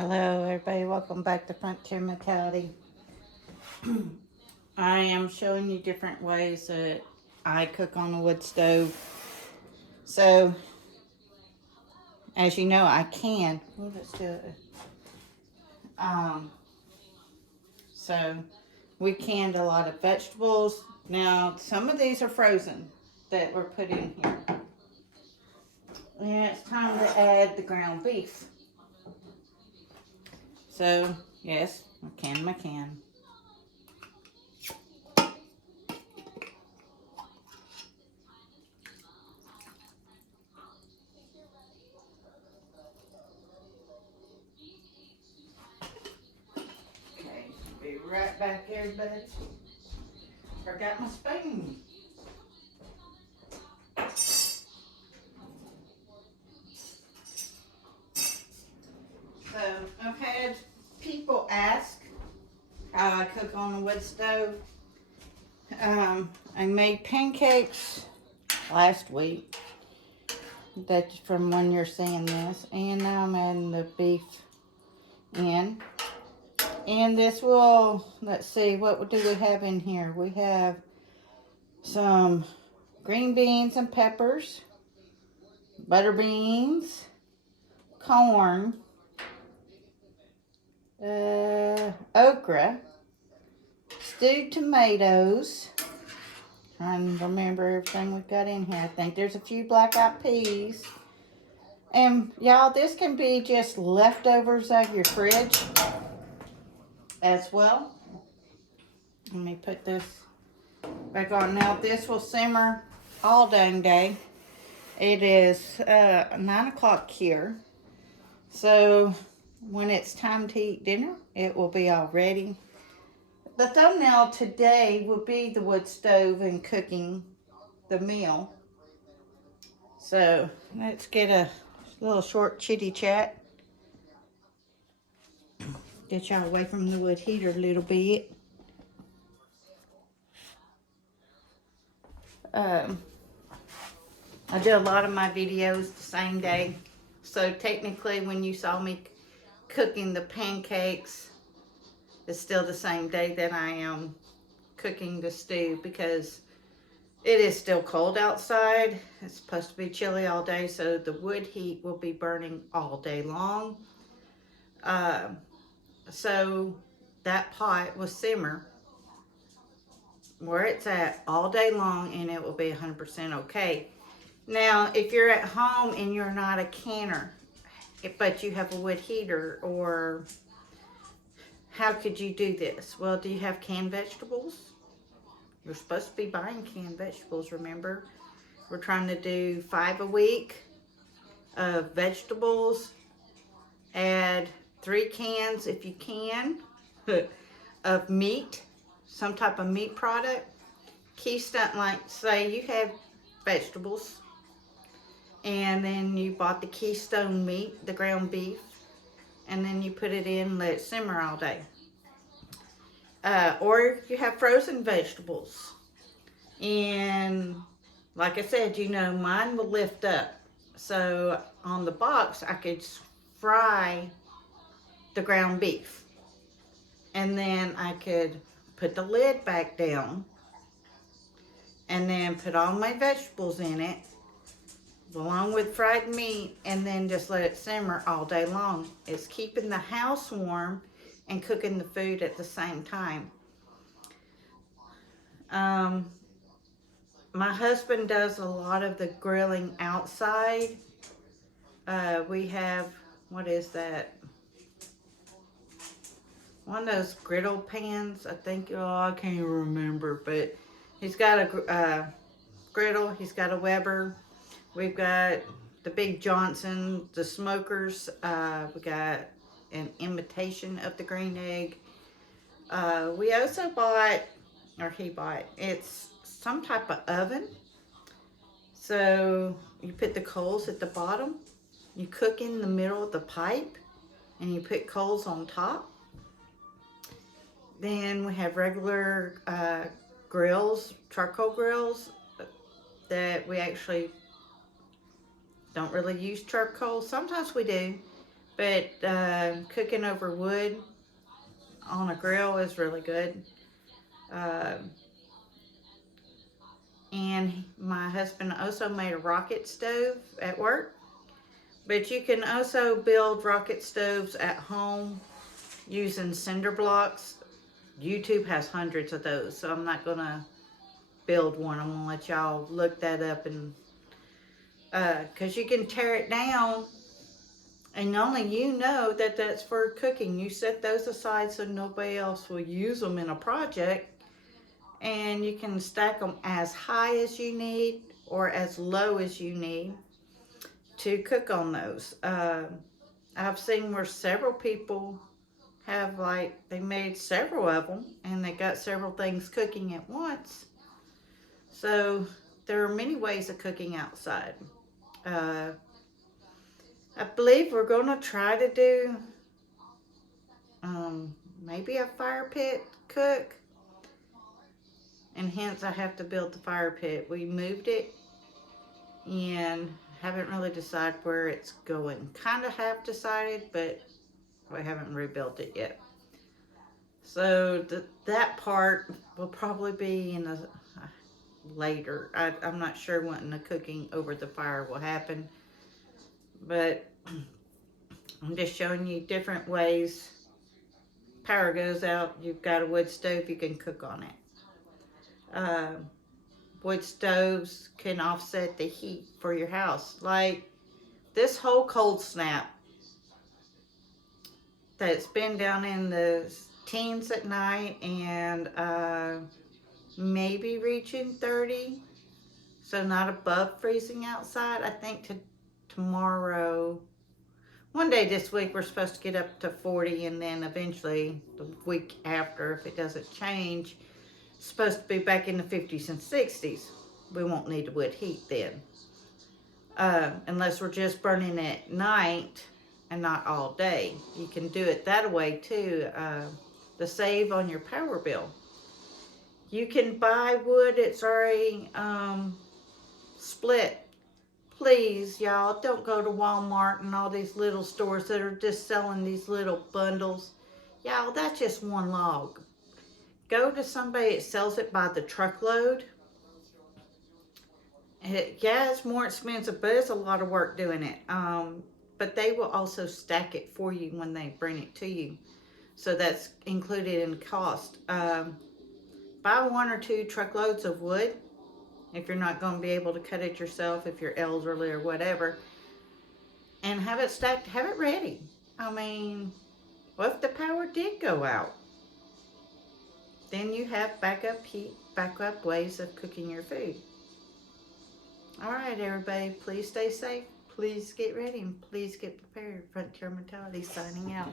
Hello, everybody. Welcome back to Frontier Mentality. I am showing you different ways that I cook on a wood stove. So, as you know, I can. Oh, let's do it. Um, so we canned a lot of vegetables. Now, some of these are frozen that were put in here. And it's time to add the ground beef. So, yes, I can my can. Okay, be right back, everybody. Forgot my spoon. So I've had people ask how I cook on a wood stove. I made pancakes last week. That's from when you're seeing this. And now I'm adding the beef in. And this will, let's see, what do we have in here? We have some green beans and peppers, butter beans, corn, okra, stewed tomatoes. Trying to remember everything we've got in here. I think there's a few black-eyed peas. And y'all, this can be just leftovers out of your fridge as well. Let me put this back on. Now, this will simmer all dang day. It is 9 o'clock here. So, when it's time to eat dinner, it will be all ready. The thumbnail today will be the wood stove and cooking the meal. So, let's get a little short chitty chat. Get y'all away from the wood heater a little bit. Um, I do a lot of my videos the same day. So technically when you saw me cooking the pancakes, it's still the same day that I am cooking the stew because it is still cold outside. It's supposed to be chilly all day, so the wood heat will be burning all day long. So that pot will simmer where it's at all day long and it will be 100% okay. Now, if you're at home and you're not a canner, but you have a wood heater, or how could you do this? Well, do you have canned vegetables? You're supposed to be buying canned vegetables, remember? We're trying to do 5 a week of vegetables. Add 3 cans, if you can, of meat, some type of meat product. Keystone, like say you have vegetables and then you bought the Keystone meat, the ground beef, and then you put it in, let it simmer all day. Or you have frozen vegetables. And like I said, you know, mine will lift up. So on the box, I could fry the ground beef. And then I could put the lid back down and then put all my vegetables in it along with fried meat, and then just let it simmer all day long. It's keeping the house warm and cooking the food at the same time. My husband does a lot of the grilling outside. We have, what is that? One of those griddle pans, I think. Oh, I can't remember, but he's got a griddle. He's got a Weber. We've got the Big Johnson, the smokers. We got an imitation of the green egg. We also bought, or he bought, it's some type of oven. So you put the coals at the bottom, you cook in the middle of the pipe, and you put coals on top. Then we have regular grills, charcoal grills, that we actually don't really use charcoal. Sometimes we do, But cooking over wood on a grill is really good. Um and my husband also made a rocket stove at work. But you can also build rocket stoves at home using cinder blocks. YouTube has hundreds of those, so I'm not going to build one. I'm going to let y'all look that up, and because you can tear it down and only you know that that's for cooking. You set those aside so nobody else will use them in a project, and you can stack them as high as you need or as low as you need to cook on those. I've seen where several people have, like, they made several of them and they got several things cooking at once. So there are many ways of cooking outside. Uh, I believe we're going to try to do maybe a fire pit cook, and hence I have to build the fire pit. We moved it and haven't really decided where it's going. Kind of have decided, but we haven't rebuilt it yet. So that part will probably be in a later. I'm not sure when the cooking over the fire will happen, but I'm just showing you different ways. Power goes out, you've got a wood stove, you can cook on it. Uh, Wood stoves can offset the heat for your house. Like this whole cold snap that's been down in the teens at night, and maybe reaching 30, so not above freezing outside. I think tomorrow, one day this week, we're supposed to get up to 40, and then eventually the week after, if it doesn't change, it's supposed to be back in the 50s and 60s. We won't need the wood heat then. Unless we're just burning at night and not all day. You can do it that way too, to save on your power bill. You can buy wood, it's already split. Please, y'all, don't go to Walmart and all these little stores that are just selling these little bundles. Y'all, that's just one log. Go to somebody that sells it by the truckload. Yeah, it's more expensive, but it's a lot of work doing it. But they will also stack it for you when they bring it to you. So that's included in the cost. Buy 1 or 2 truckloads of wood if you're not going to be able to cut it yourself, if you're elderly or whatever, and have it stacked, have it ready. I mean, what if the power did go out? Then you have backup heat, backup ways of cooking your food. All right, everybody, please stay safe. Please get ready and please get prepared. Frontier Mentality signing out.